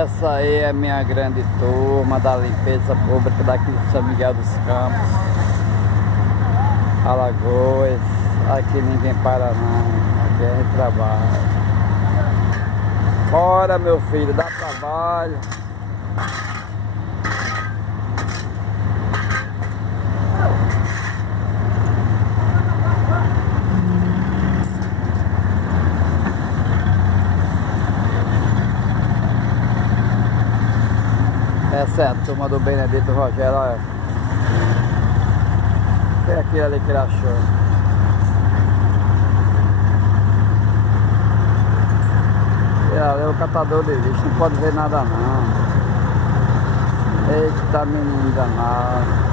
Essa aí é a minha grande turma da limpeza pública daqui de São Miguel dos Campos, Alagoas. Aqui ninguém para não, aqui a gente trabalha. Bora, meu filho, dá trabalho. Essa é a turma do Benedito Rogério, olha. Foi aquilo ali que ele achou. E ali é o catador de lixo, não pode ver nada não. Eita, menino danado.